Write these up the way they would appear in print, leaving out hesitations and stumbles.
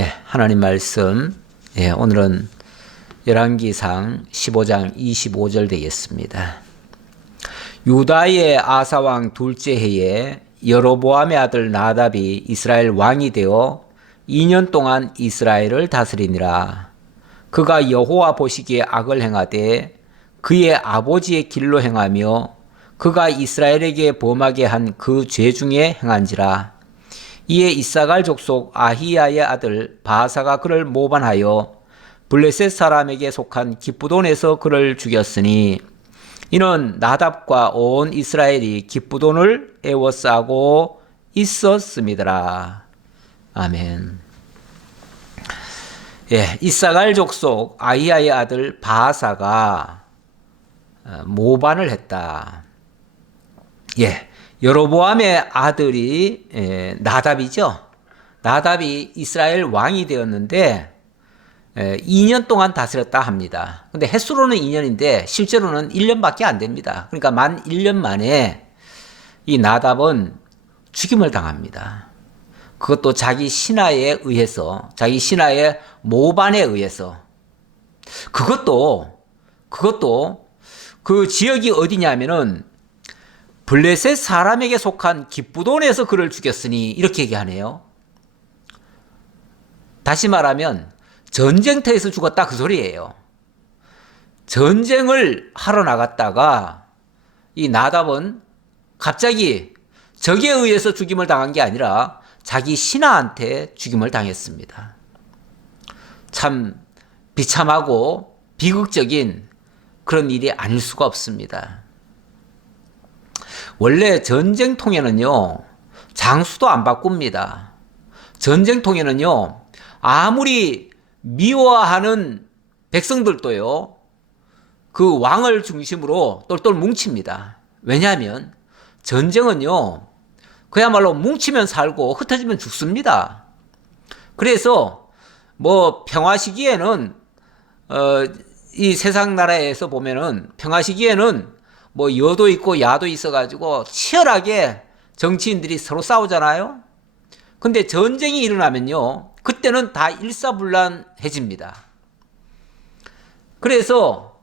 하나님 말씀. 오늘은 열왕기상 15장 25절 되겠습니다. 유다의 아사왕 둘째 해에 여로보암의 아들 나답이 이스라엘 왕이 되어 2년 동안 이스라엘을 다스리니라. 그가 여호와 보시기에 악을 행하되 그의 아버지의 길로 행하며 그가 이스라엘에게 범하게 한 그 죄 중에 행한지라. 이에 이사갈 족속 아히야의 아들 바사가 그를 모반하여 블레셋 사람에게 속한 기브돈에서 그를 죽였으니 이는 나답과 온 이스라엘이 기브돈을 애워싸고 있었음이더라. 아멘. 이사갈 족속 아히야의 아들 바사가 모반을 했다. 여로보암의 아들이 나답이죠. 나답이 이스라엘 왕이 되었는데 2년 동안 다스렸다 합니다. 근데 횟수로는 2년인데 실제로는 1년밖에 안 됩니다. 그러니까 만 1년 만에 이 나답은 죽임을 당합니다. 그것도 자기 신하에 의해서, 자기 신하의 모반에 의해서. 그것도 그 지역이 어디냐면은 블레셋 사람에게 속한 기브돈에서 그를 죽였으니 이렇게 얘기하네요. 다시 말하면 전쟁터에서 죽었다 그 소리예요. 전쟁을 하러 나갔다가 이 나답은 갑자기 적에 의해서 죽임을 당한 게 아니라 자기 신하한테 죽임을 당했습니다. 참 비참하고 비극적인 그런 일이 아닐 수가 없습니다. 원래 전쟁통에는요, 장수도 안 바꿉니다. 전쟁통에는요, 아무리 미워하는 백성들도요, 그 왕을 중심으로 똘똘 뭉칩니다. 왜냐하면 전쟁은요, 그야말로 뭉치면 살고 흩어지면 죽습니다. 그래서 뭐 평화 시기에는 이 세상 나라에서 보면은 평화 시기에는 뭐 여도 있고 야도 있어가지고 치열하게 정치인들이 서로 싸우잖아요. 근데 전쟁이 일어나면요, 그때는 다 일사불란해집니다. 그래서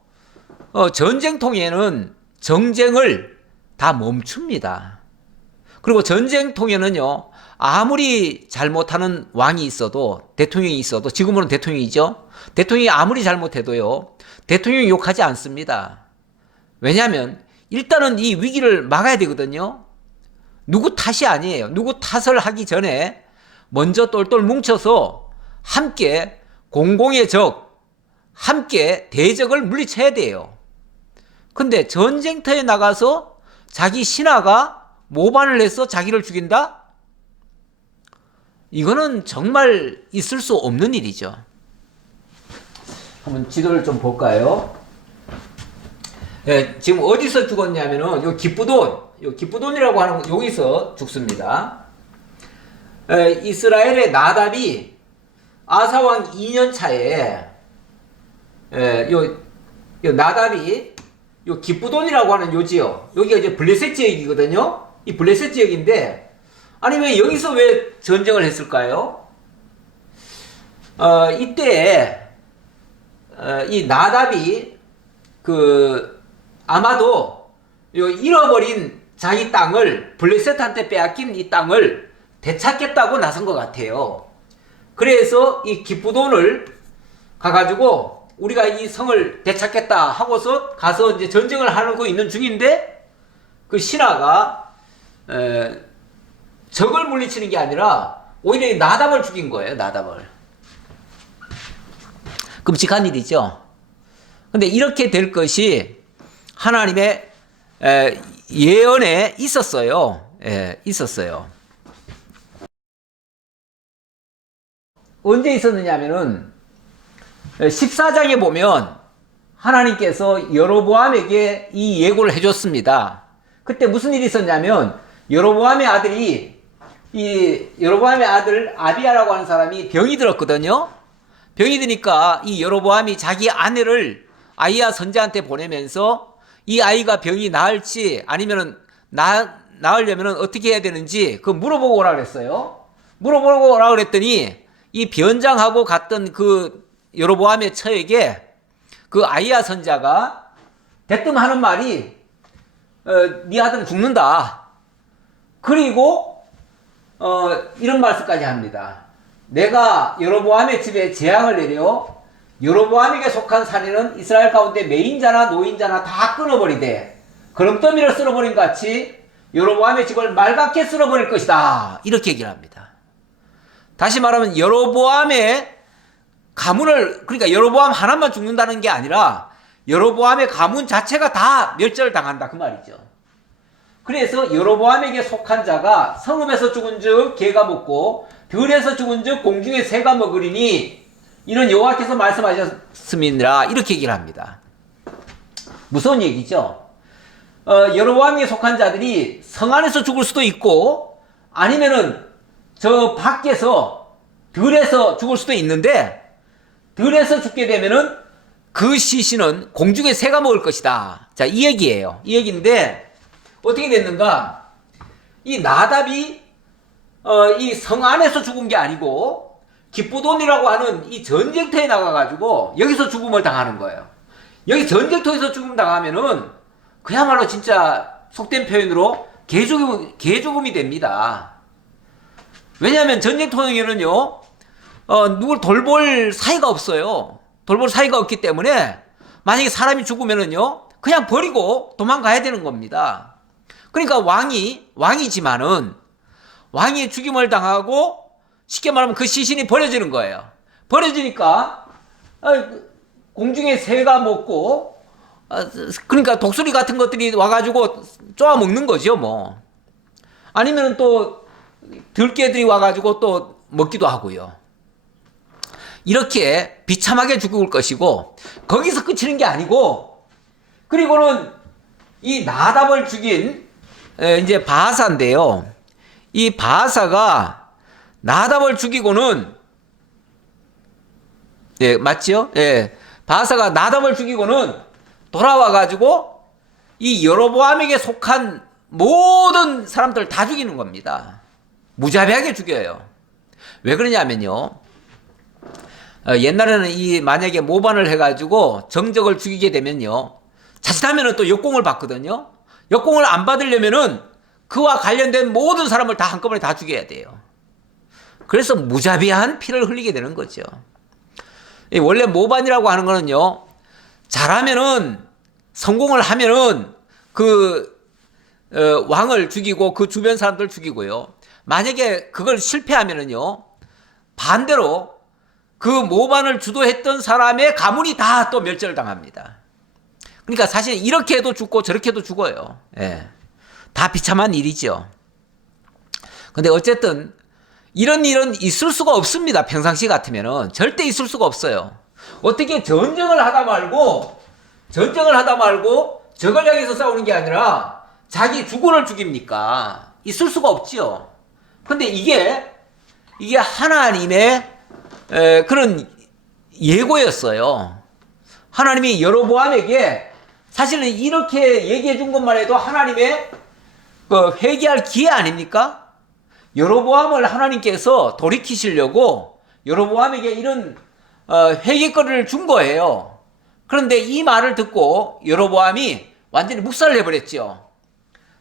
전쟁통에는 정쟁을 다 멈춥니다. 그리고 전쟁통에는요, 아무리 잘못하는 왕이 있어도, 대통령이 있어도, 지금은 대통령이죠. 대통령이 아무리 잘못해도요, 대통령이 욕하지 않습니다. 왜냐하면 일단은 이 위기를 막아야 되거든요. 누구 탓이 아니에요. 누구 탓을 하기 전에 먼저 똘똘 뭉쳐서 함께 공공의 적, 함께 대적을 물리쳐야 돼요. 근데 전쟁터에 나가서 자기 신하가 모반을 해서 자기를 죽인다? 이거는 정말 있을 수 없는 일이죠. 한번 지도를 좀 볼까요? 지금 어디서 죽었냐면은 요 기브돈이라고 하는 여기서 죽습니다. 이스라엘의 나답이 아사왕 2년 차에 요 나답이 요 기브돈이라고 하는 요 지역, 여기가 이제 블레셋 지역이거든요. 이 블레셋 지역인데, 아니 왜 여기서 왜 전쟁을 했을까요? 이때 이 나답이 아마도 잃어버린 자기 땅을, 블레셋한테 빼앗긴 이 땅을 되찾겠다고 나선 것 같아요. 그래서 이 기브돈을 가가지고 우리가 이 성을 되찾겠다 하고서 가서 이제 전쟁을 하고 있는 중인데, 그 신하가 적을 물리치는 게 아니라 오히려 나답을 죽인 거예요. 나답을. 끔찍한 일이죠. 근데 이렇게 될 것이 하나님의 예언에 있었어요. 있었어요. 언제 있었느냐 하면은 14장에 보면 하나님께서 여로보암에게 이 예고를 해줬습니다. 그때 무슨 일이 있었냐면 여로보암의 아들 아비야라고 하는 사람이 병이 들었거든요. 병이 드니까 이 여로보암이 자기 아내를 아히야 선지자한테 보내면서 이 아이가 병이 나을지 아니면은 나으려면 어떻게 해야 되는지 그 물어보고 오라 그랬어요. 물어보고 오라 그랬더니 이 변장하고 갔던 그 여로보암의 처에게 그 아이야 선자가 대뜸 하는 말이 네 아들은 죽는다. 그리고 이런 말씀까지 합니다. 내가 여로보암의 집에 재앙을 내려 여로보암에게 속한 사내는 이스라엘 가운데 매인자나 노인자나 다 끊어버리되 그름더미를 쓸어버린 같이 여로보암의 집을 말갛게 쓸어버릴 것이다. 이렇게 얘기를 합니다. 다시 말하면 여로보암의 가문을, 그러니까 여로보암 하나만 죽는다는 게 아니라 여로보암의 가문 자체가 다 멸절당한다 그 말이죠. 그래서 여로보암에게 속한 자가 성읍에서 죽은 즉 개가 먹고 들에서 죽은 즉 공중의 새가 먹으리니 이런 여호와께서 말씀하셨음이니라. 이렇게 얘기를 합니다. 무서운 얘기죠. 여로보암에게 속한 자들이 성 안에서 죽을 수도 있고 아니면은 저 밖에서 들에서 죽을 수도 있는데 들에서 죽게 되면은 그 시신은 공중의 새가 먹을 것이다. 자, 이 얘기예요. 이 얘기인데 어떻게 됐는가? 이 나답이 이 성 안에서 죽은 게 아니고 기브돈이라고 하는 이 전쟁터에 나가가지고 여기서 죽음을 당하는 거예요. 여기 전쟁터에서 죽음 당하면은 그야말로 진짜 속된 표현으로 개죽음이 됩니다. 왜냐하면 전쟁터에는요 누굴 돌볼 사이가 없어요. 돌볼 사이가 없기 때문에 만약에 사람이 죽으면은요 그냥 버리고 도망가야 되는 겁니다. 그러니까 왕이지만은 왕이 죽임을 당하고 쉽게 말하면 그 시신이 버려지는 거예요. 버려지니까 공중에 새가 먹고 그러니까 독수리 같은 것들이 와가지고 쪼아 먹는 거죠 뭐. 아니면 또 들개들이 와가지고 또 먹기도 하고요. 이렇게 비참하게 죽을 것이고 거기서 끝이는 게 아니고 그리고는 이 나답을 죽인 이제 바하사인데요. 이 바하사가 나답을 죽이고는 예, 맞죠? 예. 바하사가 나답을 죽이고는 돌아와 가지고 이 여로보암에게 속한 모든 사람들 다 죽이는 겁니다. 무자비하게 죽여요. 왜 그러냐면요. 옛날에는 이 만약에 모반을 해가지고 정적을 죽이게 되면요. 자칫하면은 또 역공을 받거든요. 역공을 안 받으려면은 그와 관련된 모든 사람을 다 한꺼번에 다 죽여야 돼요. 그래서 무자비한 피를 흘리게 되는 거죠. 원래 모반이라고 하는 거는요. 잘하면은 성공을 하면은 그 왕을 죽이고 그 주변 사람들 죽이고요. 만약에 그걸 실패하면은요. 반대로 그 모반을 주도했던 사람의 가문이 다 또 멸절을 당합니다. 그러니까 사실 이렇게 해도 죽고 저렇게 해도 죽어요. 예. 다 비참한 일이죠. 근데 어쨌든 이런 일은 있을 수가 없습니다. 평상시 같으면은 절대 있을 수가 없어요. 어떻게 전쟁을 하다 말고 적을 향해서 싸우는 게 아니라 자기 주군을 죽입니까? 있을 수가 없지요. 근데 이게 하나님의 그런 예고였어요. 하나님이 여로보암에게 사실은 이렇게 얘기해 준 것만 해도 하나님의 회개할 기회 아닙니까? 여로보암을 하나님께서 돌이키시려고 여로보암에게 이런 회개거리를 준 거예요. 그런데 이 말을 듣고 여로보암이 완전히 묵살을 해버렸죠.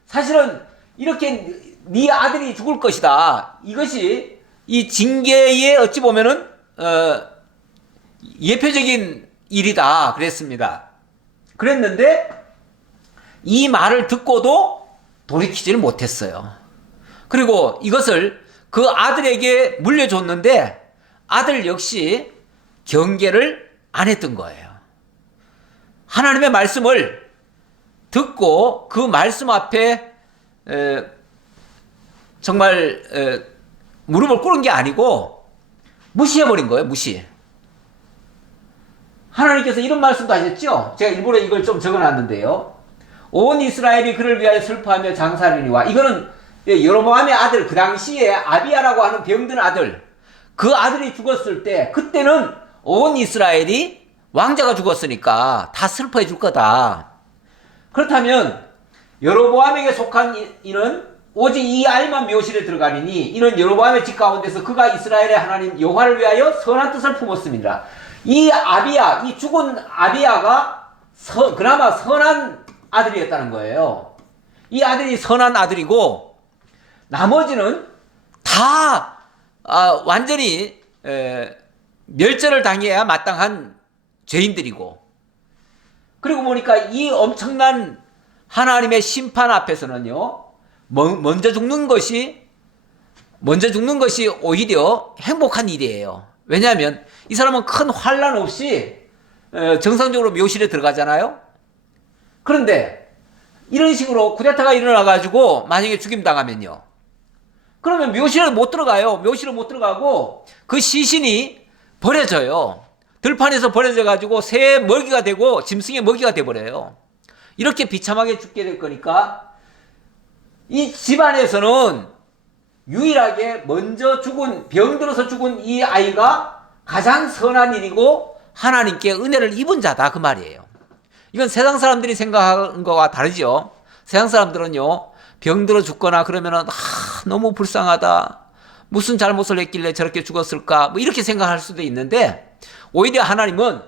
사실은 이렇게 네 아들이 죽을 것이다. 이것이 이 징계에 어찌 보면은 예표적인 일이다 그랬습니다. 그랬는데 이 말을 듣고도 돌이키지를 못했어요. 그리고 이것을 그 아들에게 물려줬는데 아들 역시 경계를 안 했던 거예요. 하나님의 말씀을 듣고 그 말씀 앞에 정말 무릎을 꿇은 게 아니고 무시해버린 거예요. 무시. 하나님께서 이런 말씀도 하셨죠. 제가 일부러 이걸 좀 적어놨는데요. 온 이스라엘이 그를 위하여 슬퍼하며 장사하리니와. 이거는 여로보암의 아들, 그 당시에 아비야라고 하는 병든 아들, 그 아들이 죽었을 때 그때는 온 이스라엘이 왕자가 죽었으니까 다 슬퍼해 줄 거다. 그렇다면 여로보암에게 속한 이는 오직 이 아이만 묘실에 들어가리니 이는 여로보암의 집 가운데서 그가 이스라엘의 하나님 여호와를 위하여 선한 뜻을 품었습니다. 이 아비야, 이 죽은 아비야가 그나마 선한 아들이었다는 거예요. 이 아들이 선한 아들이고 나머지는 다 완전히 멸절을 당해야 마땅한 죄인들이고, 그리고 보니까 이 엄청난 하나님의 심판 앞에서는요, 먼저 죽는 것이 오히려 행복한 일이에요. 왜냐하면 이 사람은 큰 환난 없이 정상적으로 묘실에 들어가잖아요. 그런데 이런 식으로 쿠데타가 일어나가지고 만약에 죽임당하면요, 그러면 묘실에 못 들어가요. 묘실에 못 들어가고 그 시신이 버려져요. 들판에서 버려져가지고 새의 먹이가 되고 짐승의 먹이가 돼버려요. 이렇게 비참하게 죽게 될 거니까 이 집안에서는 유일하게 먼저 병들어서 죽은 이 아이가 가장 선한 일이고 하나님께 은혜를 입은 자다, 그 말이에요. 이건 세상 사람들이 생각하는 거와 다르죠. 세상 사람들은요, 병들어 죽거나 그러면은 너무 불쌍하다, 무슨 잘못을 했길래 저렇게 죽었을까, 뭐 이렇게 생각할 수도 있는데, 오히려 하나님은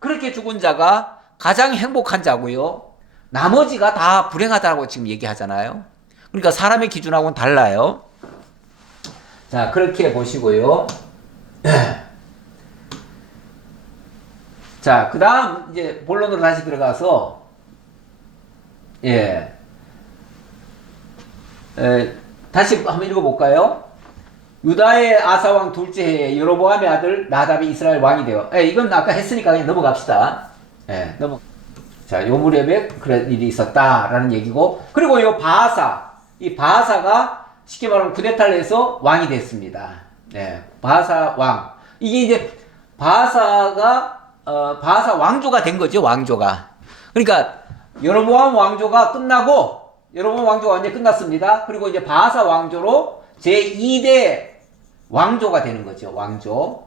그렇게 죽은 자가 가장 행복한 자고요, 나머지가 다 불행하다고 지금 얘기하잖아요. 그러니까 사람의 기준하고는 달라요. 자, 그렇게 보시고요. 자, 그 다음 이제 본론으로 다시 들어가서, 다시 한번 읽어볼까요? 유다의 아사왕 둘째 해에 여로보암의 아들 나답이 이스라엘 왕이 되어. 이건 아까 했으니까 그냥 넘어갑시다. 자, 요 무렵에 그런 일이 있었다라는 얘기고, 그리고 요 이 바하사가 쉽게 말하면 쿠데타를 해서 왕이 됐습니다. 바하사 왕. 이게 이제 바하사 왕조가 된 거죠, 왕조가. 그러니까 여로보암 왕조가 끝나고, 여로보암 왕조가 완전히 끝났습니다. 그리고 이제 바하사 왕조로 제2대 왕조가 되는 거죠, 왕조.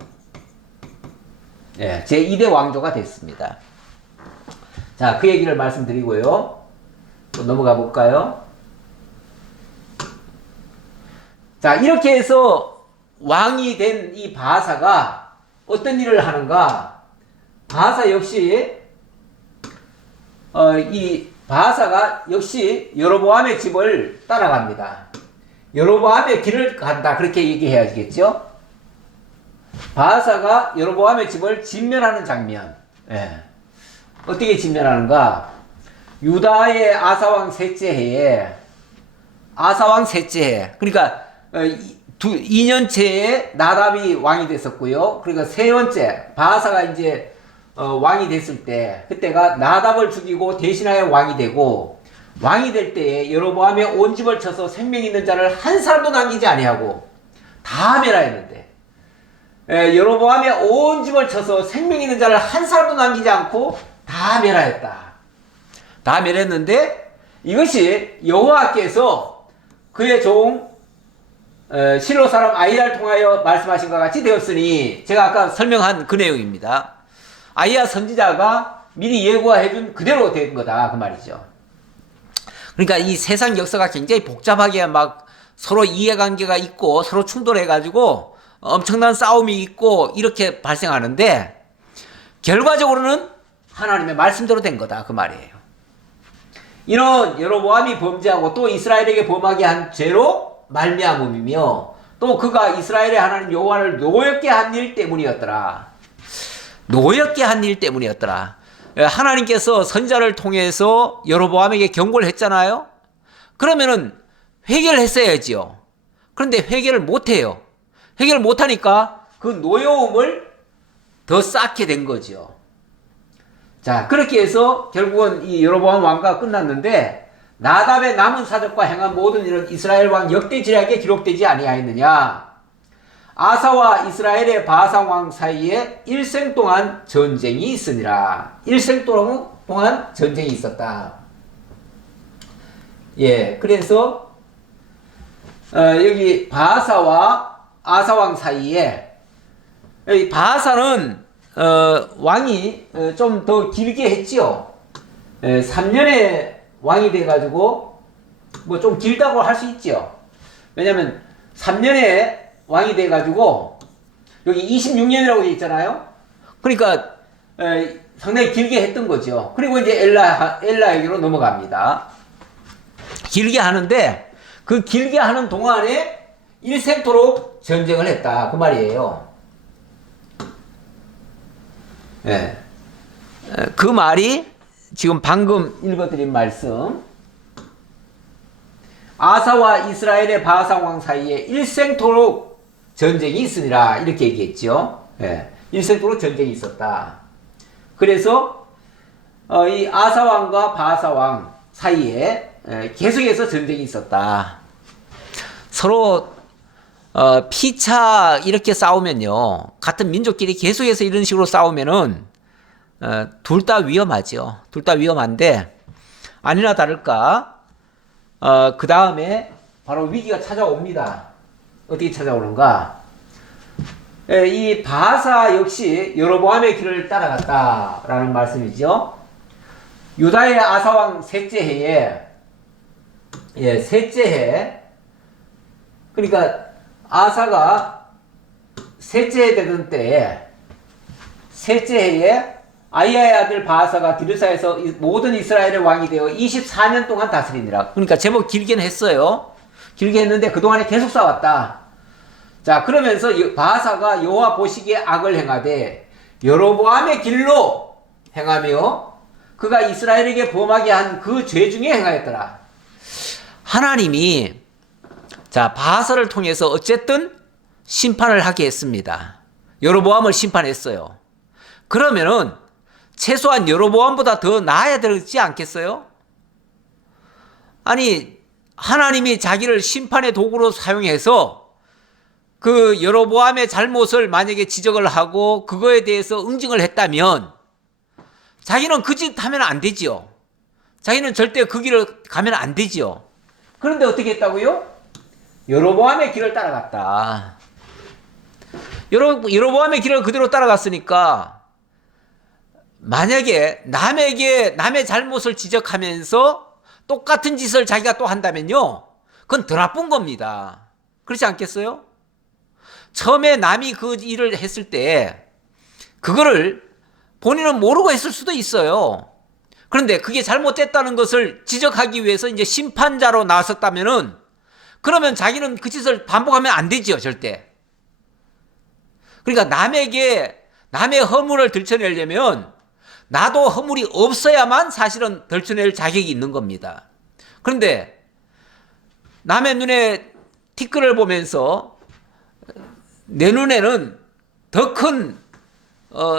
제2대 왕조가 됐습니다. 자, 그 얘기를 말씀드리고요. 또 넘어가 볼까요? 자, 이렇게 해서 왕이 된 이 바하사가 어떤 일을 하는가? 바하사 역시 이 바하사가 역시 여로보암의 집을 따라갑니다. 여로보암의 길을 간다, 그렇게 얘기해야겠죠. 바하사가 여로보암의 집을 진멸하는 장면. 어떻게 진멸하는가? 유다의 아사왕 셋째 해에, 그러니까 2년째에 나답이 왕이 됐었고요. 그러니까 세 번째 바하사가 이제 왕이 됐을 때, 그때가 나답을 죽이고 대신하여 왕이 되고, 왕이 될 때에 여로보암의 온 집을 쳐서 생명 있는 자를 한 사람도 남기지 아니하고 다 멸하였는데, 여로보암의 온 집을 쳐서 생명 있는 자를 한 사람도 남기지 않고 다 멸하였다. 다 멸했는데 이것이 여호와께서 그의 종 실로 사람 아이야를 통하여 말씀하신 것 같이 되었으니, 제가 아까 설명한 그 내용입니다. 아이야 선지자가 미리 예고해준 그대로 된 거다, 그 말이죠. 그러니까 이 세상 역사가 굉장히 복잡하게 막 서로 이해관계가 있고 서로 충돌해가지고 엄청난 싸움이 있고 이렇게 발생하는데, 결과적으로는 하나님의 말씀대로 된 거다, 그 말이에요. 이런 여로보암이 범죄하고 또 이스라엘에게 범하게 한 죄로 말미암음이며, 또 그가 이스라엘의 하나님 여호와를 노엽게 한 일 때문이었더라. 노엽게 한 일 때문이었더라. 하나님께서 선지자를 통해서 여로보암에게 경고를 했잖아요. 그러면은 회개를 했어야지요. 그런데 회개를 못해요. 회개를 못하니까 그 노여움을 더 쌓게 된 거죠. 자, 그렇게 해서 결국은 이 여로보암 왕가가 끝났는데, 나답의 남은 사적과 행한 모든 일은 이스라엘 왕 역대 지략에 기록되지 아니하였느냐? 아사와 이스라엘의 바하사 왕 사이에 일생 동안 전쟁이 있으니라. 일생 동안 전쟁이 있었다. 그래서 여기 바하사와 아사 왕 사이에, 여기 바하사는 왕이 좀 더 길게 했지요. 3년에 왕이 돼가지고 뭐 좀 길다고 할 수 있죠. 왜냐면 3년에 왕이 돼가지고 여기 26년이라고 돼 있잖아요. 그러니까 상당히 길게 했던 거죠. 그리고 이제 엘라에게로 넘어갑니다. 길게 하는데 그 길게 하는 동안에 일생토록 전쟁을 했다 그 말이에요. 예. 그 말이 지금 방금 읽어드린 말씀, 아사와 이스라엘의 바사 왕 사이에 일생토록 전쟁이 있으니라 이렇게 얘기했죠. 예. 일생토록 전쟁이 있었다. 그래서 이 아사 왕과 바사 왕 사이에 계속해서 전쟁이 있었다. 서로 피차 이렇게 싸우면요, 같은 민족끼리 계속해서 이런 식으로 싸우면은 둘 다 위험하죠. 둘 다 위험한데 아니나 다를까 그 다음에 바로 위기가 찾아옵니다. 어떻게 찾아오는가? 이 바사 역시 여로보암의 길을 따라갔다라는 말씀이죠. 유다의 아사왕 셋째 해에, 셋째 해, 그러니까 아사가 셋째 해 되던 때에, 셋째 해에 아이야의 아들 바사가 디르사에서 모든 이스라엘의 왕이 되어 24년 동안 다스리니라. 그러니까 제법 길게는 했어요. 길게 했는데 그동안에 계속 싸웠다. 자, 그러면서 바사가 여호와 보시기에 악을 행하되 여로보암의 길로 행하며 그가 이스라엘에게 범하게 한 그 죄 중에 행하였더라. 하나님이 자, 바사를 통해서 어쨌든 심판을 하게 했습니다. 여로보암을 심판했어요. 그러면은 최소한 여로보암보다 더 나아야 되지 않겠어요? 아니, 하나님이 자기를 심판의 도구로 사용해서 그 여로보암의 잘못을 만약에 지적을 하고 그거에 대해서 응징을 했다면 자기는 그 짓 하면 안 되지요. 자기는 절대 그 길을 가면 안 되지요. 그런데 어떻게 했다고요? 여로보암의 길을 따라갔다. 여로보암의 길을 그대로 따라갔으니까 만약에 남의 잘못을 지적하면서 똑같은 짓을 자기가 또 한다면요, 그건 더 나쁜 겁니다. 그렇지 않겠어요? 처음에 남이 그 일을 했을 때 그거를 본인은 모르고 했을 수도 있어요. 그런데 그게 잘못됐다는 것을 지적하기 위해서 이제 심판자로 나섰다면은 그러면 자기는 그 짓을 반복하면 안 되지요, 절대. 그러니까 남의 허물을 들춰내려면 나도 허물이 없어야만 사실은 들춰낼 자격이 있는 겁니다. 그런데 남의 눈에 티끌을 보면서 내 눈에는 더 큰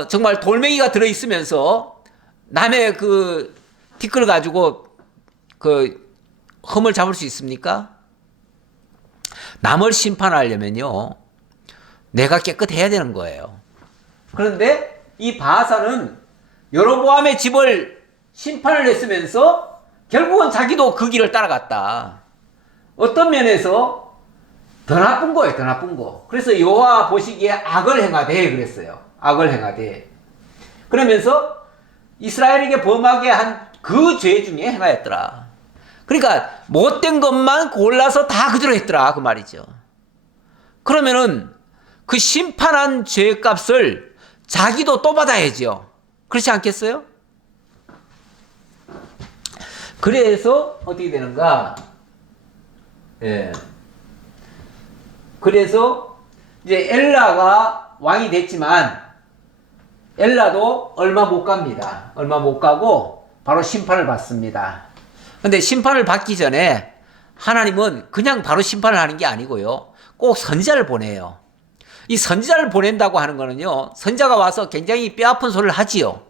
정말 돌멩이가 들어있으면서 남의 그 티끌을 가지고 그 흠을 잡을 수 있습니까? 남을 심판하려면요, 내가 깨끗해야 되는 거예요. 그런데 이 바사는 여로보암의 집을 심판을 했으면서 결국은 자기도 그 길을 따라갔다. 어떤 면에서 더 나쁜 거예요, 더 나쁜 거. 그래서 여호와 보시기에 악을 행하되 그랬어요. 악을 행하되. 그러면서 이스라엘에게 범하게 한 그 죄 중에 행하였더라. 그러니까 못된 것만 골라서 다 그대로 했더라 그 말이죠. 그러면은 그 심판한 죄값을 자기도 또 받아야죠. 그렇지 않겠어요? 그래서 어떻게 되는가? 그래서 이제 엘라가 왕이 됐지만 엘라도 얼마 못 갑니다. 얼마 못 가고 바로 심판을 받습니다. 근데 심판을 받기 전에 하나님은 그냥 바로 심판을 하는 게 아니고요, 꼭 선지자를 보내요. 이 선지자를 보낸다고 하는 거는요, 선지자가 와서 굉장히 뼈아픈 소리를 하지요.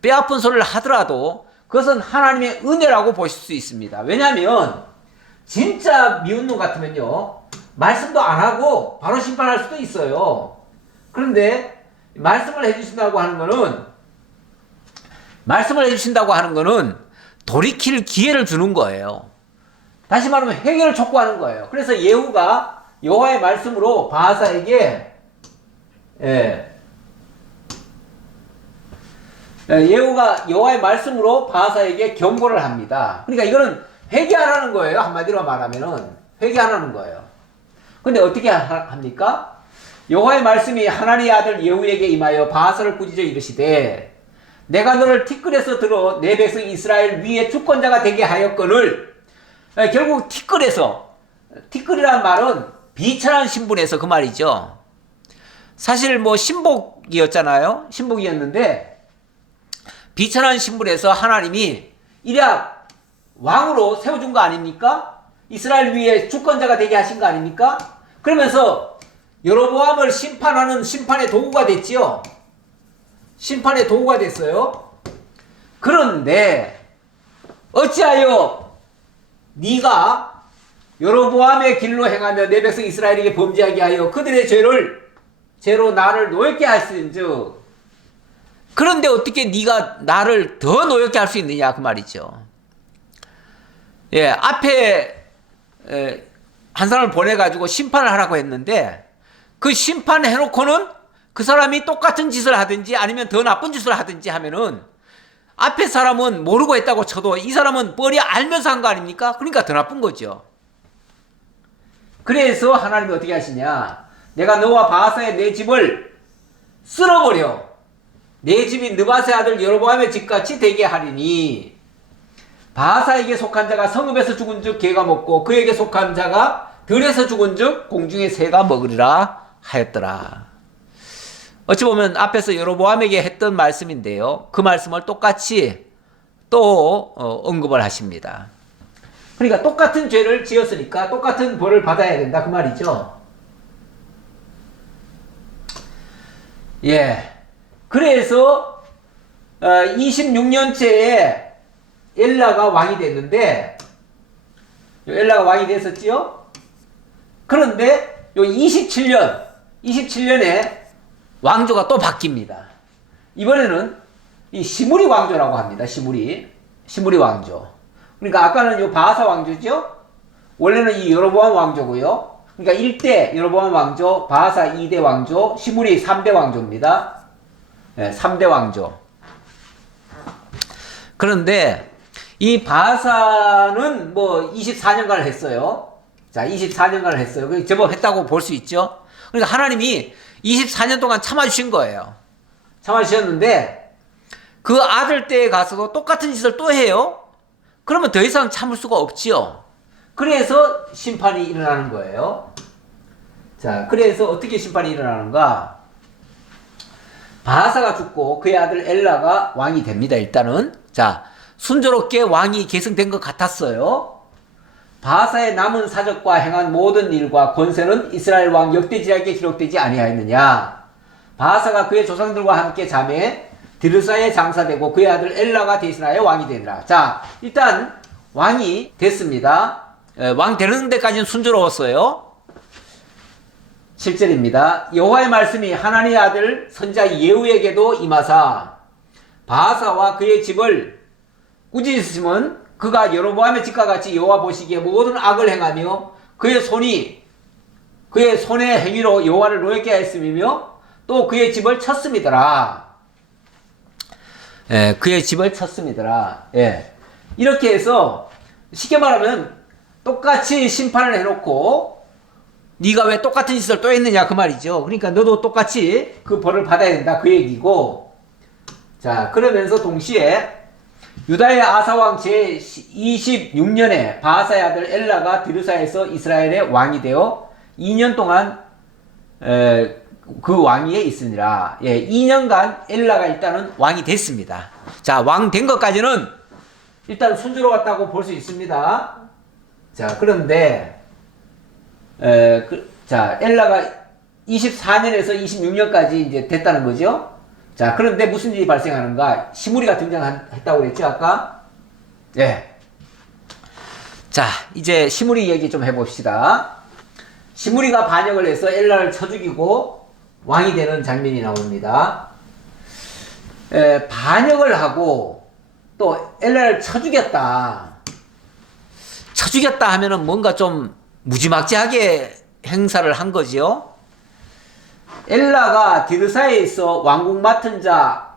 뼈아픈 소리를 하더라도 그것은 하나님의 은혜라고 보실 수 있습니다. 왜냐하면 진짜 미운 놈 같으면요, 말씀도 안 하고 바로 심판할 수도 있어요. 그런데 말씀을 해주신다고 하는 거는 돌이킬 기회를 주는 거예요. 다시 말하면 해결을 촉구하는 거예요. 그래서 예후가 여호와의 말씀으로 바하사에게 예후가 여호와의 말씀으로 바하사에게 경고를 합니다. 그러니까 이거는 회개하라는 거예요. 한마디로 말하면은 회개하라는 거예요. 근데 어떻게 합니까? 여호와의 말씀이 하나니의 아들 예후에게 임하여 바하사를 꾸짖어 이르시되 내가 너를 티끌에서 들어 내 백성 이스라엘 위에 주권자가 되게 하였거늘. 결국 티끌이란 말은 비천한 신분에서 그 말이죠. 사실 뭐 신복이었잖아요. 신복이었는데 비천한 신분에서 하나님이 이랴 왕으로 세워준 거 아닙니까? 이스라엘 위에 주권자가 되게 하신 거 아닙니까? 그러면서 여로보암을 심판하는 심판의 도구가 됐지요. 심판의 도구가 됐어요. 그런데 어찌하여 네가 여로보암의 길로 행하며 내 백성 이스라엘에게 범죄하게 하여 그들의 죄로 나를 노엽게 하시는즉, 그런데 어떻게 네가 나를 더 노엽게 할 수 있느냐 그 말이죠. 예, 앞에 한 사람을 보내가지고 심판을 하라고 했는데 그 심판해놓고는 그 사람이 똑같은 짓을 하든지 아니면 더 나쁜 짓을 하든지 하면은 앞에 사람은 모르고 했다고 쳐도 이 사람은 뻔히 알면서 한 거 아닙니까? 그러니까 더 나쁜 거죠. 그래서 하나님이 어떻게 하시냐, 내가 너와 바하사의 내 집을 쓸어버려 내 집이 느바세 아들 여로보암의 집같이 되게 하리니 바하사에게 속한 자가 성읍에서 죽은 즉 개가 먹고 그에게 속한 자가 들에서 죽은 즉 공중의 새가 먹으리라 하였더라. 어찌 보면 앞에서 여로보암에게 했던 말씀인데요, 그 말씀을 똑같이 또 언급을 하십니다. 그러니까 똑같은 죄를 지었으니까 똑같은 벌을 받아야 된다 그 말이죠. 예. 그래서 26년째에 엘라가 왕이 됐는데, 엘라가 왕이 됐었지요. 그런데 요 27년에 왕조가 또 바뀝니다. 이번에는 이 시므리 왕조라고 합니다. 시므리 왕조. 그러니까 아까는 요 바하사 왕조죠. 원래는 이 여로보암 왕조고요. 그러니까 1대 여로보암 왕조, 바하사 2대 왕조, 시므리 3대 왕조입니다. 네, 3대 왕조. 그런데 이 바하사는 뭐 24년간을 했어요. 자, 24년간을 했어요. 제법 했다고 볼 수 있죠. 그러니까 하나님이 24년 동안 참아주신 거예요. 참아주셨는데 그 아들 때에 가서도 똑같은 짓을 또 해요. 그러면 더 이상 참을 수가 없지요. 그래서 심판이 일어나는 거예요. 자, 그래서 어떻게 심판이 일어나는가? 바하사가 죽고 그의 아들 엘라가 왕이 됩니다. 일단은 자, 순조롭게 왕이 계승된 것 같았어요. 바하사의 남은 사적과 행한 모든 일과 권세는 이스라엘 왕 역대지략에 기록되지 아니하였느냐. 바하사가 그의 조상들과 함께 잠에 드르사에 장사되고 그의 아들 엘라가 대신하여 왕이 되니라. 자, 일단 왕이 됐습니다. 왕 되는 데까지는 순조로웠어요. 7절입니다. 여호와의 말씀이 하나님의 아들 선자 예후에게도 임하사 바하사와 그의 집을 꾸짖으시면 그가 여로보암의 집과 같이 여호와 보시기에 모든 악을 행하며 그의 손의 행위로 여호와를 노엽게 하였음이며 또 그의 집을 쳤음이더라. 예, 그의 집을 쳤음이더라. 예. 이렇게 해서 쉽게 말하면 똑같이 심판을 해놓고 네가 왜 똑같은 짓을 또 했느냐 그 말이죠. 그러니까 너도 똑같이 그 벌을 받아야 된다 그 얘기고. 자, 그러면서 동시에 유다의 아사왕 제26년에 바하사의 아들 엘라가 디르사에서 이스라엘의 왕이 되어 2년 동안 그 왕위에 있으니라. 예, 2년간 엘라가 일단은 왕이 됐습니다. 자, 왕 된 것까지는 일단 순조로웠다고 볼 수 있습니다. 자, 그런데 자, 엘라가 24년에서 26년까지 이제 됐다는 거죠. 자, 그런데 무슨 일이 발생하는가? 시므리가 등장했다고 그랬죠, 아까? 예. 자, 이제 시므리 얘기 좀 해봅시다. 시므리가 반역을 해서 엘라를 쳐 죽이고 왕이 되는 장면이 나옵니다. 반역을 하고 또 엘라를 쳐 죽였다. 쳐 죽였다 하면은 뭔가 좀 무지막지하게 행사를 한 거지요. 엘라가 디르사에 있어 왕국 맡은 자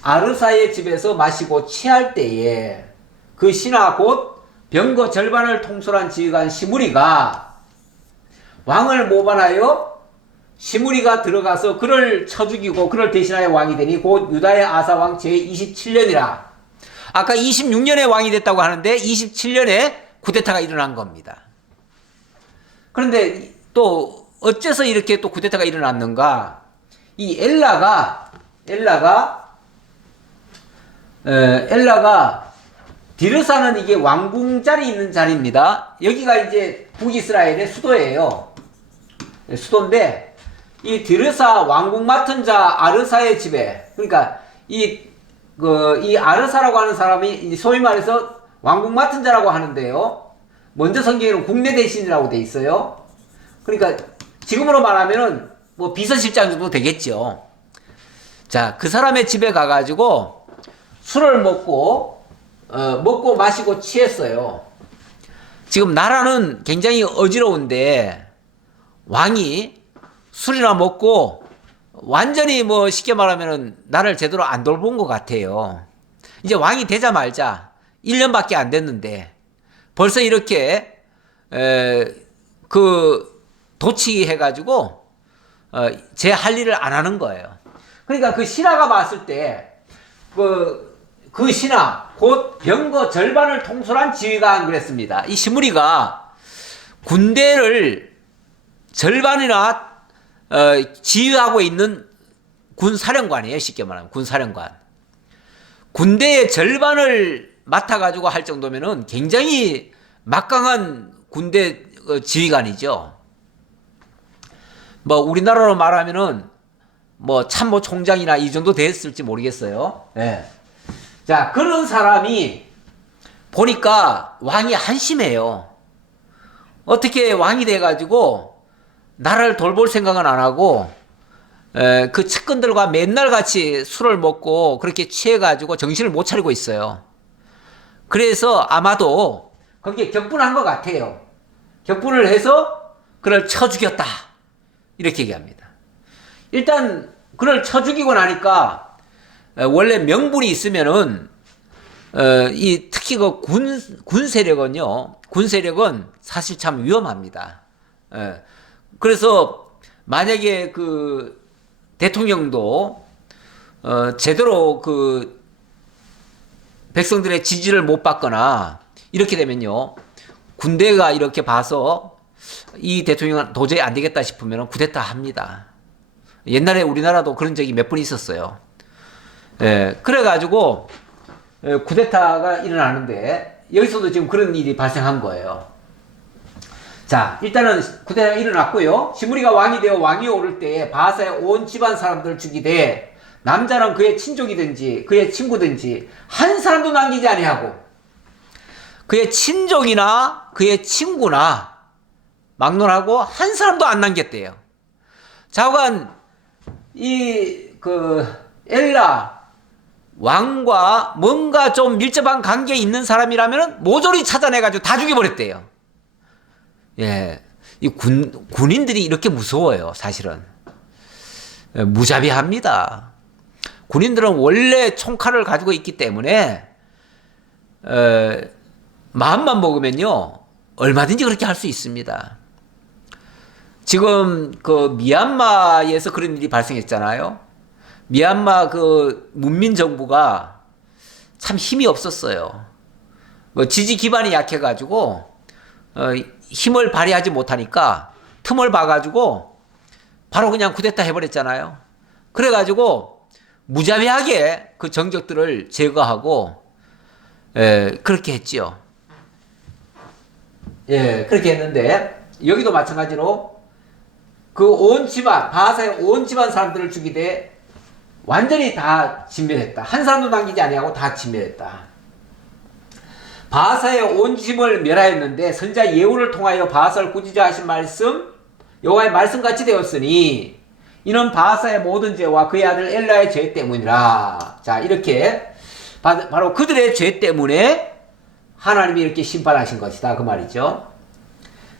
아르사의 집에서 마시고 취할 때에 그 신하 곧 병거 절반을 통솔한 지휘관 시므리가 왕을 모반하여 시므리가 들어가서 그를 쳐 죽이고 그를 대신하여 왕이 되니 곧 유다의 아사왕 제27년이라. 아까 26년에 왕이 됐다고 하는데 27년에 쿠데타가 일어난 겁니다. 그런데 또 어째서 이렇게 또 쿠데타가 일어났는가? 이 엘라가 디르사는 이게 왕궁 자리 있는 자리입니다. 여기가 이제 북이스라엘의 수도예요. 수도인데 이 디르사 왕궁 맡은 자 아르사의 집에, 그러니까 이 아르사라고 하는 사람이 소위 말해서 왕궁 맡은 자라고 하는데요. 먼저 성경에는 국내 대신이라고 돼 있어요. 그러니까 지금으로 말하면은 뭐 비서실장 정도 되겠죠. 자, 그 사람의 집에 가가지고 술을 먹고 마시고 취했어요. 지금 나라는 굉장히 어지러운데 왕이 술이나 먹고 완전히 뭐 쉽게 말하면은 나를 제대로 안 돌본 것 같아요. 이제 왕이 되자 말자 1년밖에 안 됐는데 벌써 이렇게 도치해가지고 제 할 일을 안 하는 거예요. 그러니까 그 신하가 봤을 때 그 신하 곧 병거 절반을 통솔한 지휘관 그랬습니다. 이 시므리가 군대를 절반이나 지휘하고 있는 군사령관이에요. 쉽게 말하면 군사령관. 군대의 절반을 맡아가지고 할 정도면은 굉장히 막강한 군대 지휘관이죠. 뭐 우리나라로 말하면은 뭐 참모 총장이나 이 정도 됐을지 모르겠어요. 네. 자, 그런 사람이 보니까 왕이 한심해요. 어떻게 왕이 돼가지고 나라를 돌볼 생각은 안 하고 그 측근들과 맨날 같이 술을 먹고 그렇게 취해가지고 정신을 못 차리고 있어요. 그래서 아마도 거기에 격분한 것 같아요. 격분을 해서 그를 쳐 죽였다. 이렇게 얘기합니다. 일단 그를 쳐 죽이고 나니까 원래 명분이 있으면은 특히 그 군 세력은요. 군 세력은 사실 참 위험합니다. 그래서 만약에 그 대통령도 제대로 그 백성들의 지지를 못 받거나 이렇게 되면요. 군대가 이렇게 봐서 이 대통령은 도저히 안 되겠다 싶으면 쿠데타 합니다. 옛날에 우리나라도 그런 적이 몇 번 있었어요. 그래가지고 쿠데타가 일어나는데 여기서도 지금 그런 일이 발생한 거예요. 자, 일단은 쿠데타가 일어났고요. 시므리가 왕이 되어 왕위에 오를 때에 바하사의 온 집안 사람들을 죽이되 남자는 그의 친족이든지 그의 친구든지 한 사람도 남기지 아니하고 그의 친족이나 그의 친구나 막론하고 한 사람도 안 남겼대요. 자오간 엘라 왕과 뭔가 좀 밀접한 관계에 있는 사람이라면 모조리 찾아내가지고 다 죽여버렸대요. 예, 이 군인들이 이렇게 무서워요. 사실은 무자비합니다. 군인들은 원래 총칼을 가지고 있기 때문에 마음만 먹으면요 얼마든지 그렇게 할 수 있습니다. 지금 그 미얀마에서 그런 일이 발생했잖아요. 미얀마 그 문민 정부가 참 힘이 없었어요. 뭐 지지 기반이 약해가지고 힘을 발휘하지 못하니까 틈을 봐가지고 바로 그냥 쿠데타 해버렸잖아요. 그래가지고 무자비하게 그 정적들을 제거하고 그렇게 했지요. 예, 그렇게 했는데 여기도 마찬가지로 그 온 집안 바하사의 온 집안 사람들을 죽이되 완전히 다 진멸했다. 한 사람도 남기지 아니하고 다 진멸했다. 바하사의 온 집을 멸하였는데 선자 예후를 통하여 바하사를 꾸짖어 하신 말씀 여호와의 말씀같이 되었으니 이는 바하사의 모든 죄와 그의 아들 엘라의 죄 때문이라. 자, 이렇게 바로 그들의 죄 때문에 하나님이 이렇게 심판하신 것이다 그 말이죠.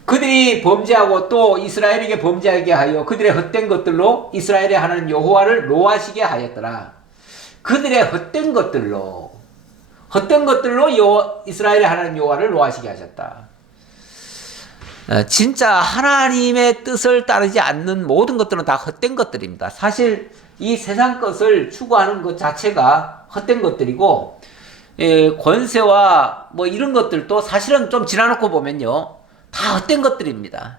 그들이 범죄하고 또 이스라엘에게 범죄하게 하여 그들의 헛된 것들로 이스라엘의 하나님 여호와를 노하시게 하였더라. 그들의 헛된 것들로 헛된 것들로 이스라엘의 하나님 여호와를 노하시게 하셨다. 진짜 하나님의 뜻을 따르지 않는 모든 것들은 다 헛된 것들입니다. 사실 이 세상 것을 추구하는 것 자체가 헛된 것들이고, 권세와 뭐 이런 것들도 사실은 좀 지나놓고 보면요, 다 헛된 것들입니다.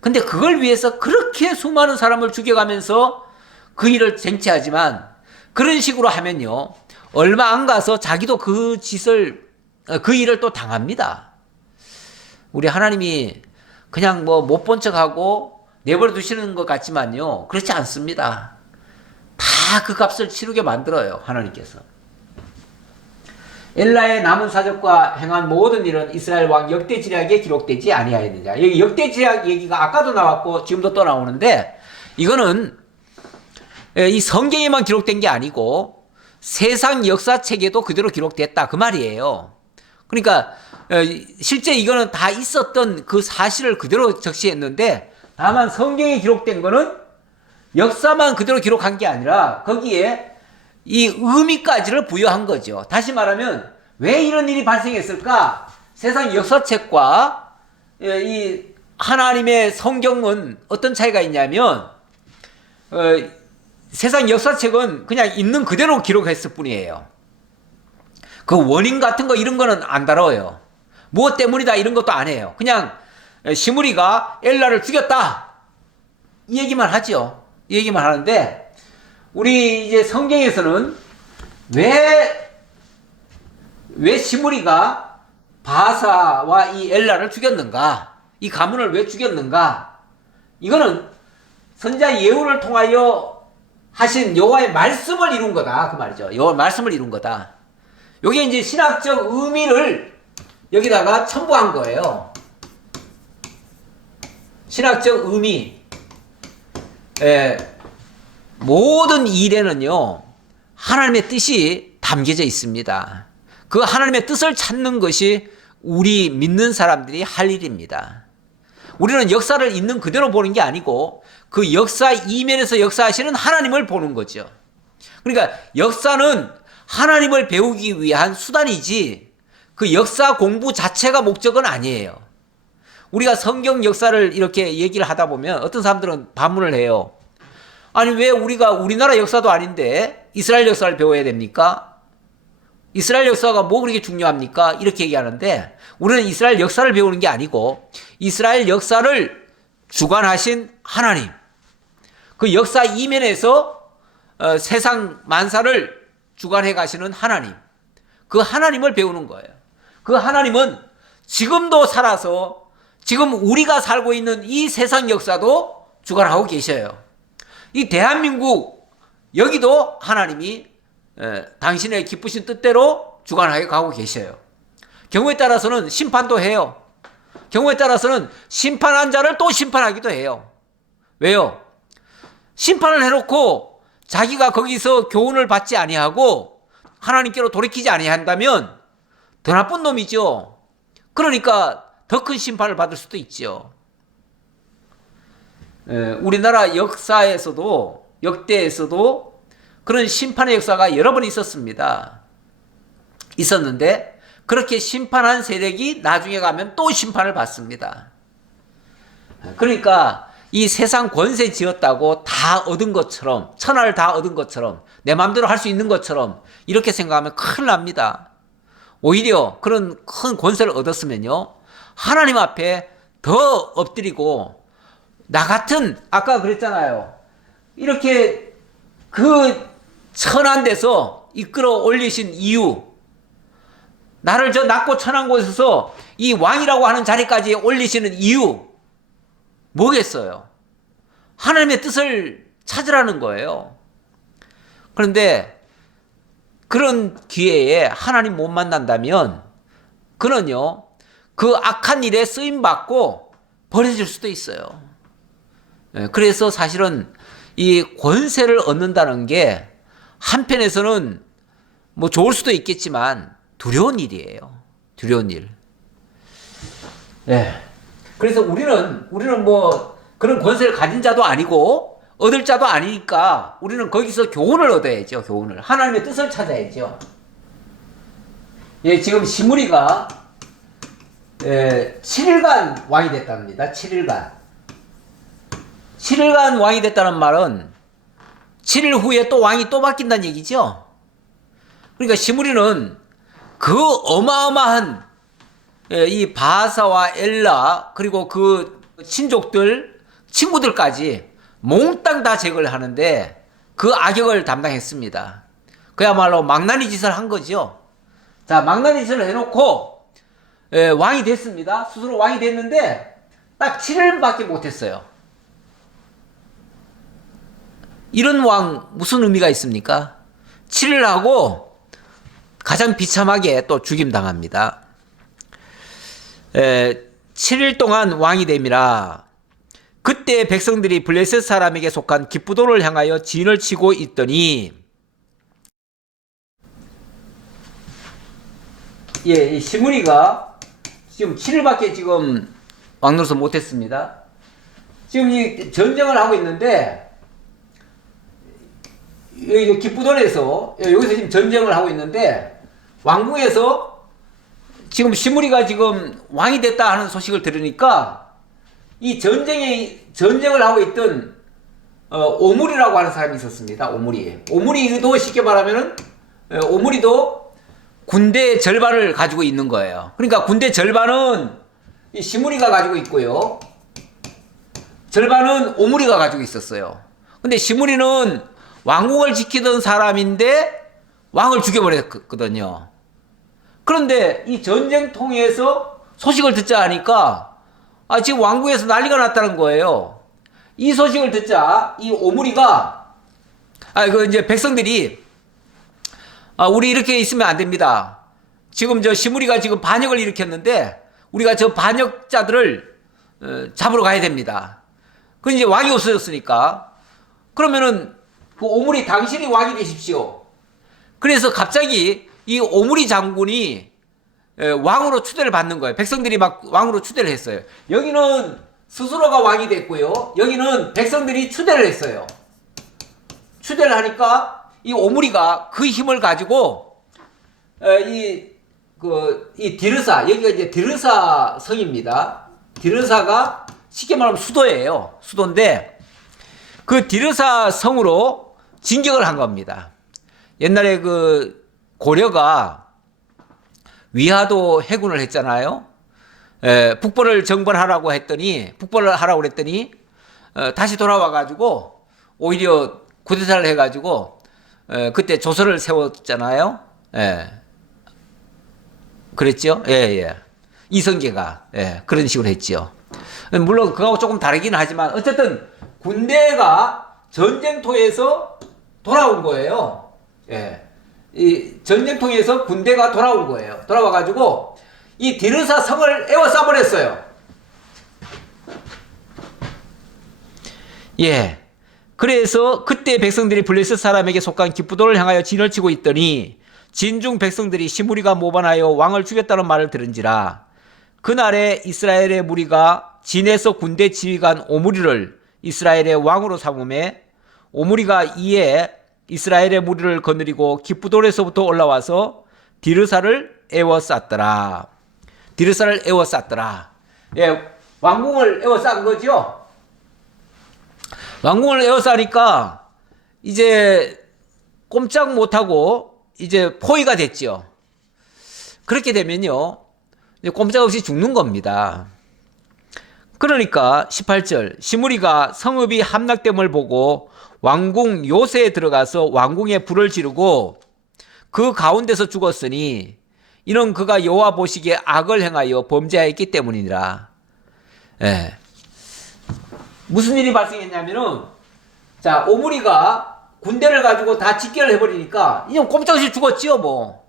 근데 그걸 위해서 그렇게 수많은 사람을 죽여가면서 그 일을 쟁취하지만, 그런 식으로 하면요, 얼마 안 가서 자기도 그 일을 또 당합니다. 우리 하나님이 그냥 뭐 못 본 척하고 내버려 두시는 것 같지만요, 그렇지 않습니다. 다 그 값을 치르게 만들어요, 하나님께서. 엘라의 남은 사적과 행한 모든 일은 이스라엘 왕 역대지략에 기록되지 아니하였느냐. 여기 역대지략 얘기가 아까도 나왔고 지금도 또 나오는데, 이거는 이 성경에만 기록된 게 아니고 세상 역사책에도 그대로 기록됐다, 그 말이에요. 그러니까 실제 이거는 다 있었던 그 사실을 그대로 적시했는데, 다만 성경에 기록된 거는 역사만 그대로 기록한 게 아니라 거기에 이 의미까지를 부여한 거죠. 다시 말하면 왜 이런 일이 발생했을까? 세상 역사책과 이 하나님의 성경은 어떤 차이가 있냐면, 세상 역사책은 그냥 있는 그대로 기록했을 뿐이에요. 그 원인 같은 거 이런 거는 안 다뤄요. 무엇 때문이다 이런 것도 안 해요. 그냥 시므리가 엘라를 죽였다, 이 얘기만 하죠. 이 얘기만 하는데, 우리 이제 성경에서는 왜 시므리가 바사와 이 엘라를 죽였는가, 이 가문을 왜 죽였는가, 이거는 선지자 예후를 통하여 하신 여호와의 말씀을 이룬 거다, 그 말이죠. 여호와의 말씀을 이룬 거다. 요게 이제 신학적 의미를 여기다가 첨부한 거예요. 신학적 의미. 모든 일에는요, 하나님의 뜻이 담겨져 있습니다. 그 하나님의 뜻을 찾는 것이 우리 믿는 사람들이 할 일입니다. 우리는 역사를 있는 그대로 보는 게 아니고 그 역사 이면에서 역사하시는 하나님을 보는 거죠. 그러니까 역사는 하나님을 배우기 위한 수단이지 그 역사 공부 자체가 목적은 아니에요. 우리가 성경 역사를 이렇게 얘기를 하다 보면 어떤 사람들은 반문을 해요. 아니, 왜 우리가 우리나라 역사도 아닌데 이스라엘 역사를 배워야 됩니까? 이스라엘 역사가 뭐 그렇게 중요합니까? 이렇게 얘기하는데, 우리는 이스라엘 역사를 배우는 게 아니고 이스라엘 역사를 주관하신 하나님, 그 역사 이면에서 세상 만사를 주관해 가시는 하나님, 그 하나님을 배우는 거예요. 그 하나님은 지금도 살아서 지금 우리가 살고 있는 이 세상 역사도 주관하고 계셔요. 이 대한민국 여기도 하나님이 당신의 기쁘신 뜻대로 주관하게 가고 계셔요. 경우에 따라서는 심판도 해요. 경우에 따라서는 심판한 자를 또 심판하기도 해요. 왜요? 심판을 해놓고 자기가 거기서 교훈을 받지 아니하고 하나님께로 돌이키지 아니한다면 더 나쁜 놈이죠. 그러니까 더 큰 심판을 받을 수도 있죠. 우리나라 역사에서도, 역대에서도 그런 심판의 역사가 여러 번 있었는데 그렇게 심판한 세력이 나중에 가면 또 심판을 받습니다. 그러니까 이 세상 권세 지었다고 다 얻은 것처럼, 천하를 다 얻은 것처럼, 내 마음대로 할 수 있는 것처럼 이렇게 생각하면 큰일 납니다. 오히려 그런 큰 권세를 얻었으면요, 하나님 앞에 더 엎드리고, 나 같은, 아까 그랬잖아요, 이렇게 그 천한 데서 이끌어 올리신 이유, 나를 저 낮고 천한 곳에서 이 왕이라고 하는 자리까지 올리시는 이유 뭐겠어요? 하나님의 뜻을 찾으라는 거예요. 그런데 그런 기회에 하나님 못 만난다면 그는요, 그 악한 일에 쓰임받고 버려질 수도 있어요. 그래서 사실은 이 권세를 얻는다는 게 한편에서는 뭐 좋을 수도 있겠지만 두려운 일이에요. 두려운 일. 그래서 우리는 뭐 그런 권세를 가진 자도 아니고 얻을 자도 아니니까 우리는 거기서 교훈을 얻어야죠. 교훈을. 하나님의 뜻을 찾아야죠. 예, 지금 시므리가 7일간 왕이 됐답니다. 7일간. 7일간 왕이 됐다는 말은 7일 후에 또 왕이 또 바뀐다는 얘기죠. 그러니까 시므리는 그 어마어마한 이 바사와 엘라 그리고 그 친족들 친구들까지 몽땅 다 제거를 하는데 그 악역을 담당했습니다. 그야말로 망나니 짓을 한 거죠. 자, 망나니 짓을 해놓고 왕이 됐습니다. 스스로 왕이 됐는데 딱 7일밖에 못했어요. 이런 왕 무슨 의미가 있습니까? 7일 하고 가장 비참하게 또 죽임당합니다. 7일 동안 왕이 됨이라. 그때 백성들이 블레셋 사람에게 속한 기쁘도를 향하여 진을 치고 있더니, 예, 이 시므리가 지금 7일밖에 지금 왕노릇을 못했습니다. 지금 이 전쟁을 하고 있는데 여기 기쁘돈에서 여기서 지금 전쟁을 하고 있는데 왕궁에서 지금 시므리가 지금 왕이 됐다 하는 소식을 들으니까 이 전쟁을 하고 있던 오므리라고 하는 사람이 있었습니다. 오므리도 쉽게 말하면은 오므리도 군대 절반을 가지고 있는 거예요. 그러니까 군대 절반은 이 시므리가 가지고 있고요. 절반은 오므리가 가지고 있었어요. 근데 시므리는 왕궁을 지키던 사람인데 왕을 죽여버렸거든요. 그런데 이 전쟁통에서 소식을 듣자 하니까 지금 왕궁에서 난리가 났다는 거예요. 이 소식을 듣자 이 오므리가 이제 백성들이 우리 이렇게 있으면 안 됩니다. 지금 저 시므리가 지금 반역을 일으켰는데 우리가 저 반역자들을 잡으러 가야 됩니다. 그 이제 왕이 없어졌으니까 그러면은 그 오므리 당신이 왕이 되십시오. 그래서 갑자기 이 오므리 장군이 왕으로 추대를 받는 거예요. 백성들이 막 왕으로 추대를 했어요. 여기는 스스로가 왕이 됐고요. 여기는 백성들이 추대를 했어요. 추대를 하니까 이 오므리가 그 힘을 가지고 이 디르사, 여기가 이제 디르사 성입니다. 디르사가 쉽게 말하면 수도예요. 수도인데 그 디르사 성으로 진격을 한 겁니다. 옛날에 그 고려가 위화도 해군을 했잖아요. 북벌을 정벌하라고 했더니 다시 돌아와 가지고 오히려 쿠데타를 해 가지고 그때 조선을 세웠잖아요. 그랬죠? 예. 이성계가 그런 식으로 했죠. 물론 그거하고 조금 다르긴 하지만 어쨌든 군대가 전쟁터에서 돌아온 거예요. 이 전쟁통에서 군대가 돌아온 거예요. 돌아와가지고 이 디르사 성을 에워싸버렸어요. 그래서 그때 백성들이 블레셋 사람에게 속한 기쁘도를 향하여 진을 치고 있더니 진중 백성들이 시므리가 모반하여 왕을 죽였다는 말을 들은지라. 그날에 이스라엘의 무리가 진에서 군대 지휘관 오므리를 이스라엘의 왕으로 삼음에 오므리가 이에 이스라엘의 무리를 거느리고 기쁘돌에서부터 올라와서 디르사를 에워쌌더라. 왕궁을 에워싼 거죠. 왕궁을 에워싸니까 이제 꼼짝 못하고 이제 포위가 됐죠. 그렇게 되면요 꼼짝없이 죽는 겁니다. 그러니까 18절 시므리가 성읍이 함락됨을 보고 왕궁 요새에 들어가서 왕궁에 불을 지르고 그 가운데서 죽었으니 이는 그가 여호와 보시기에 악을 행하여 범죄하였기 때문이니라. 무슨 일이 발생했냐면은 자 오므리가 군대를 가지고 다 집결을 해버리니까 이건 꼼짝없이 죽었지요 뭐.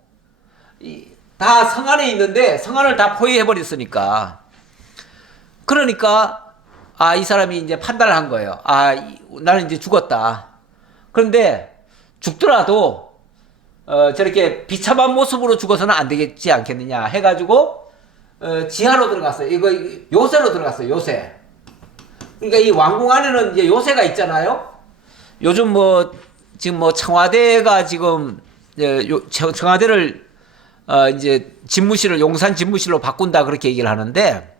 다 성 안에 있는데 성 안을 다 포위해버렸으니까. 그러니까 이 사람이 이제 판단을 한 거예요. 나는 이제 죽었다. 그런데 죽더라도 저렇게 비참한 모습으로 죽어서는 안 되겠지 않겠느냐 해가지고 지하로 들어갔어요. 이거 요새로 들어갔어요. 요새. 그러니까 이 왕궁 안에는 이제 요새가 있잖아요. 요즘 지금 청와대가 지금 청와대를 이제 집무실을 용산 집무실로 바꾼다 그렇게 얘기를 하는데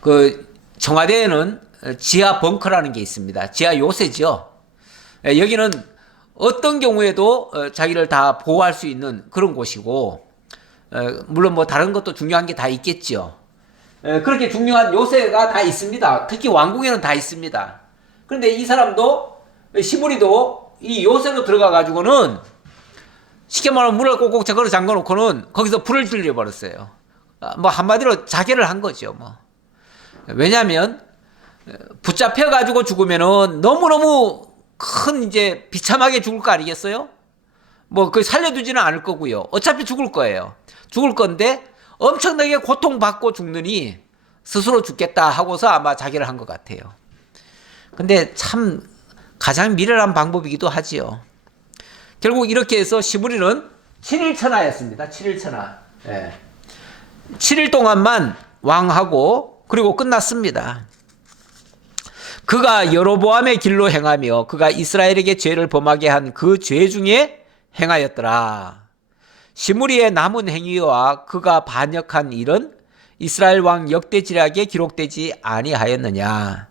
그 청와대에는 지하 벙커라는 게 있습니다. 지하 요새죠. 여기는 어떤 경우에도 자기를 다 보호할 수 있는 그런 곳이고 물론 뭐 다른 것도 중요한 게 다 있겠죠. 그렇게 중요한 요새가 다 있습니다. 특히 왕궁에는 다 있습니다. 그런데 이 사람도 시무리도 이 요새로 들어가 가지고는 쉽게 말하면 문을 꼭꼭 잠궈 놓고는 거기서 불을 질려 버렸어요. 뭐 한마디로 자결을 한 거죠. 뭐 왜냐하면 붙잡혀 가지고 죽으면은 너무너무 큰 이제 비참하게 죽을 거 아니겠어요? 뭐 그 살려두지는 않을 거고요. 어차피 죽을 거예요. 죽을 건데 엄청나게 고통받고 죽느니 스스로 죽겠다 하고서 아마 자결을 한 것 같아요. 근데 참 가장 미련한 방법이기도 하지요. 결국 이렇게 해서 시므리는 7일 천하였습니다. 7일 천하. 7일 동안만 왕하고 그리고 끝났습니다. 그가 여로보암의 길로 행하며 그가 이스라엘에게 죄를 범하게 한 그 죄 중에 행하였더라. 시므리의 남은 행위와 그가 반역한 일은 이스라엘 왕 역대지략에 기록되지 아니하였느냐.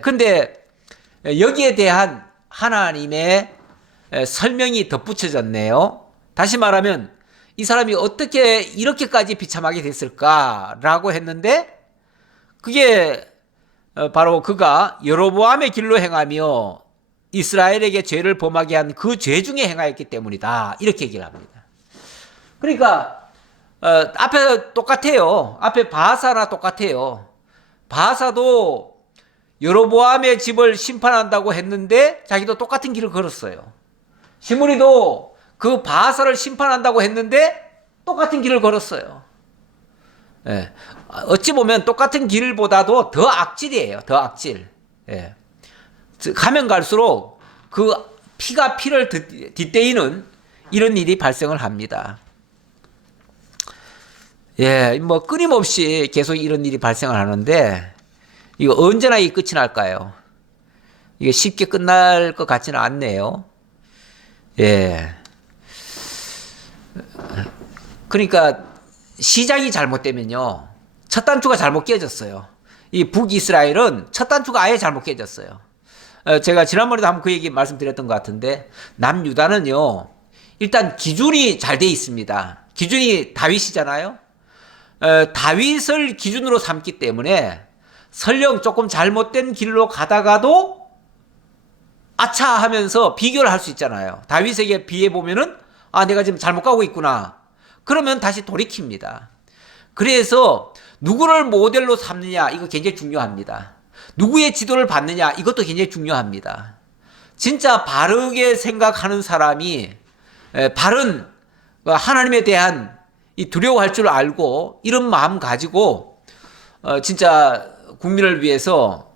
근데 여기에 대한 하나님의 설명이 덧붙여졌네요. 다시 말하면 이 사람이 어떻게 이렇게까지 비참하게 됐을까라고 했는데 그게 바로 그가 여로보암의 길로 행하며 이스라엘에게 죄를 범하게 한 그 죄 중에 행하였기 때문이다. 이렇게 얘기를 합니다. 그러니까 앞에 똑같아요. 앞에 바하사나 똑같아요. 바하사도 여로보암의 집을 심판한다고 했는데 자기도 똑같은 길을 걸었어요. 시므리도 그 바하사를 심판한다고 했는데 똑같은 길을 걸었어요. 어찌 보면 똑같은 길보다도 더 악질이에요. 더 악질. 가면 갈수록 그 피가 피를 뒷대이는 이런 일이 발생을 합니다. 뭐 끊임없이 계속 이런 일이 발생을 하는데 이거 언제나 이 끝이 날까요? 이게 쉽게 끝날 것 같지는 않네요. 그러니까 시작이 잘못되면요. 첫 단추가 잘못 깨졌어요. 이 북이스라엘은 첫 단추가 아예 잘못 깨졌어요. 제가 지난번에도 한번 그 얘기 말씀드렸던 것 같은데 남유다는요. 일단 기준이 잘 돼 있습니다. 기준이 다윗이잖아요. 다윗을 기준으로 삼기 때문에 설령 조금 잘못된 길로 가다가도 아차 하면서 비교를 할 수 있잖아요. 다윗에게 비해 보면은 내가 지금 잘못 가고 있구나. 그러면 다시 돌이킵니다. 그래서 누구를 모델로 삼느냐 이거 굉장히 중요합니다. 누구의 지도를 받느냐 이것도 굉장히 중요합니다. 진짜 바르게 생각하는 사람이 바른 하나님에 대한 이 두려워할 줄 알고 이런 마음 가지고 진짜 국민을 위해서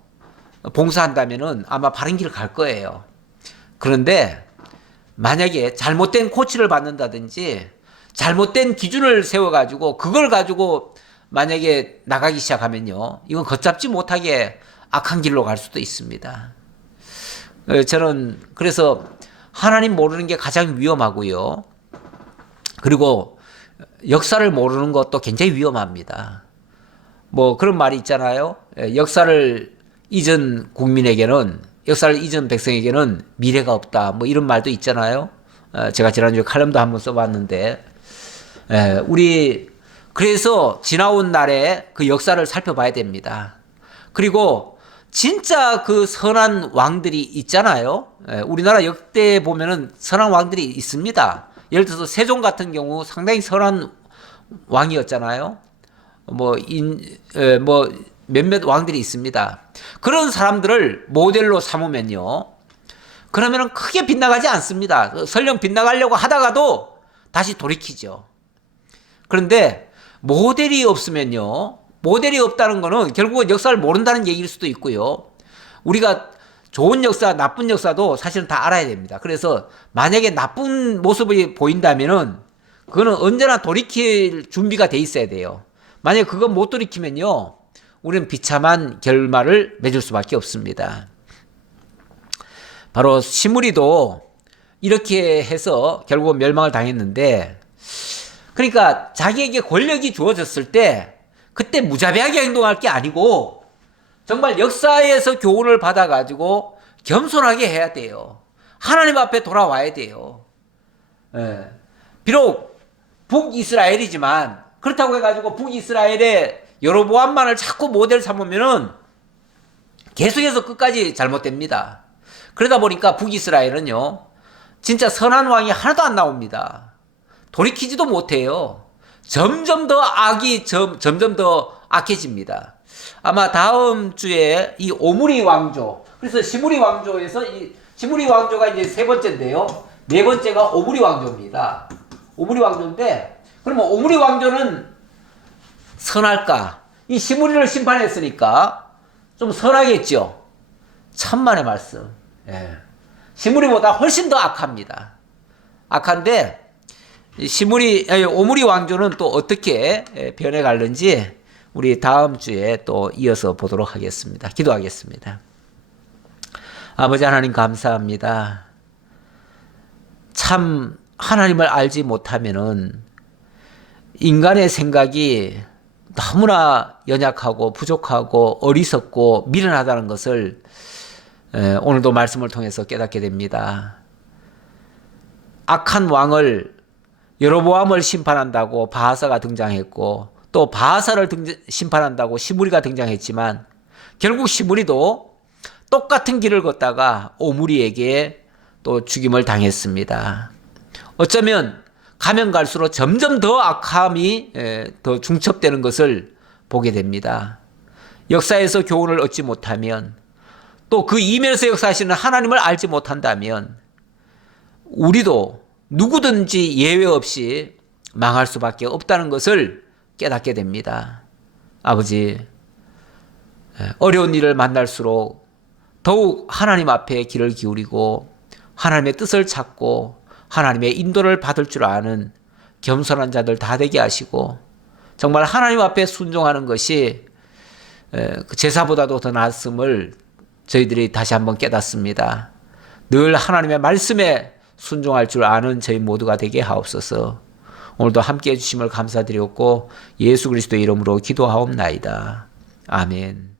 봉사한다면은 아마 바른 길을 갈 거예요. 그런데 만약에 잘못된 코치를 받는다든지 잘못된 기준을 세워가지고 그걸 가지고 만약에 나가기 시작하면요. 이건 걷잡지 못하게 악한 길로 갈 수도 있습니다. 저는 그래서 하나님 모르는 게 가장 위험하고요. 그리고 역사를 모르는 것도 굉장히 위험합니다. 뭐 그런 말이 있잖아요. 역사를 잊은 국민에게는 역사를 잊은 백성에게는 미래가 없다. 뭐 이런 말도 있잖아요. 제가 지난주에 칼럼도 한번 써봤는데 우리 그래서 지나온 날에 그 역사를 살펴봐야 됩니다. 그리고 진짜 그 선한 왕들이 있잖아요. 우리나라 역대 보면은 선한 왕들이 있습니다. 예를 들어서 세종 같은 경우 상당히 선한 왕이었잖아요. 뭐 몇몇 왕들이 있습니다. 그런 사람들을 모델로 삼으면요. 그러면은 크게 빗나가지 않습니다. 설령 빗나가려고 하다가도 다시 돌이키죠. 그런데 모델이 없으면요. 모델이 없다는 거는 결국은 역사를 모른다는 얘기일 수도 있고요. 우리가 좋은 역사, 나쁜 역사도 사실은 다 알아야 됩니다. 그래서 만약에 나쁜 모습이 보인다면은 그거는 언제나 돌이킬 준비가 돼 있어야 돼요. 만약에 그거 못 돌이키면요. 우리는 비참한 결말을 맺을 수밖에 없습니다. 바로 시므리도 이렇게 해서 결국은 멸망을 당했는데 그러니까 자기에게 권력이 주어졌을 때 그때 무자비하게 행동할 게 아니고 정말 역사에서 교훈을 받아가지고 겸손하게 해야 돼요. 하나님 앞에 돌아와야 돼요. 예. 비록 북이스라엘이지만 그렇다고 해가지고 북이스라엘의 여로보암만을 자꾸 모델 삼으면은 계속해서 끝까지 잘못됩니다. 그러다 보니까 북이스라엘은요, 진짜 선한 왕이 하나도 안 나옵니다. 돌이키지도 못해요. 점점 더 악이 점점 더 악해집니다. 아마 다음 주에 이 오므리 왕조, 그래서 시므리 왕조에서 이 시므리 왕조가 이제 세 번째인데요. 네 번째가 오므리 왕조입니다. 오므리 왕조인데, 그러면 오므리 왕조는 선할까? 이 시므리를 심판했으니까 좀 선하겠죠. 천만의 말씀. 예. 시므리보다 훨씬 더 악합니다. 악한데 오므리 왕조는 또 어떻게 변해갈는지 우리 다음 주에 또 이어서 보도록 하겠습니다. 기도하겠습니다. 아버지 하나님 감사합니다. 참 하나님을 알지 못하면은 인간의 생각이 너무나 연약하고 부족하고 어리석고 미련하다는 것을 오늘도 말씀을 통해서 깨닫게 됩니다. 악한 왕을 여로보암을 심판한다고 바하사가 등장했고 또 바하사를 심판한다고 시므리가 등장했지만 결국 시므리도 똑같은 길을 걷다가 오므리에게 또 죽임을 당했습니다. 어쩌면 가면 갈수록 점점 더 악함이 더 중첩되는 것을 보게 됩니다. 역사에서 교훈을 얻지 못하면 또 그 이면에서 역사하시는 하나님을 알지 못한다면 우리도 누구든지 예외 없이 망할 수밖에 없다는 것을 깨닫게 됩니다. 아버지, 어려운 일을 만날수록 더욱 하나님 앞에 귀를 기울이고 하나님의 뜻을 찾고 하나님의 인도를 받을 줄 아는 겸손한 자들 다 되게 하시고 정말 하나님 앞에 순종하는 것이 제사보다도 더 낫음을 저희들이 다시 한번 깨닫습니다. 늘 하나님의 말씀에 순종할 줄 아는 저희 모두가 되게 하옵소서. 오늘도 함께해 주심을 감사드렸고 예수 그리스도의 이름으로 기도하옵나이다. 아멘.